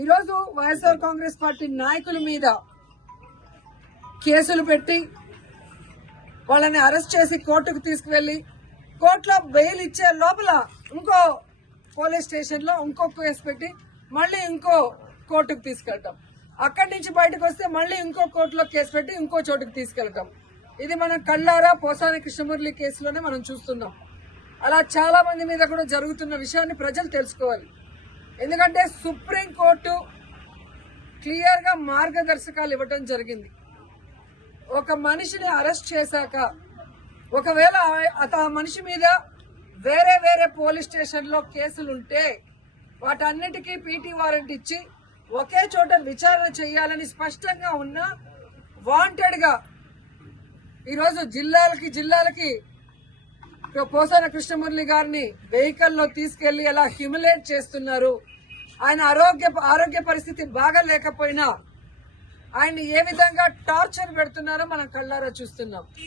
ఈరోజు వైఎస్ఆర్ కాంగ్రెస్ పార్టీ నాయకుల మీద కేసులు పెట్టి వాళ్ళని అరెస్ట్ చేసి కోర్టుకు తీసుకువెళ్లి కోర్టులో బెయిల్ ఇచ్చే లోపల ఇంకో పోలీస్ స్టేషన్ లో ఇంకో కేసు పెట్టి మళ్ళీ ఇంకో కోర్టుకు తీసుకెళ్తాం. అక్కడి నుంచి బయటకు వస్తే మళ్ళీ ఇంకో కోర్టులో కేసు పెట్టి ఇంకో చోటుకు తీసుకెళ్తాం. ఇది మనం కళ్ళారా పోసాని కృష్ణమురళి కేసులోనే మనం చూస్తున్నాం. అలా చాలా మంది మీద కూడా జరుగుతున్న విషయాన్ని ప్రజలు తెలుసుకోవాలి. ఎందుకంటే సుప్రీంకోర్టు క్లియర్ గా మార్గదర్శకాలు ఇవ్వడం జరిగింది. ఒక మనిషిని అరెస్ట్ చేశాక ఒకవేళ ఆ మనిషి మీద వేరే వేరే పోలీస్ స్టేషన్ లో కేసులుంటే వాటన్నిటికీ పీటీ వారెంట్ ఇచ్చి ఒకే చోట విచారణ చేయాలని స్పష్టంగా ఉన్న వాంటెడ్ గా ఈరోజు జిల్లాలకి పోసాన కృష్ణమురళి గారిని వెహికల్లో తీసుకెళ్లి అలా హ్యూమిలేట్ చేస్తున్నారు. ఆయన ఆరోగ్య పరిస్థితి బాగా లేకపోయినా ఆయన ఏ విధంగా టార్చర్ పెడుతున్నారో మనం కళ్ళారా చూస్తున్నాం.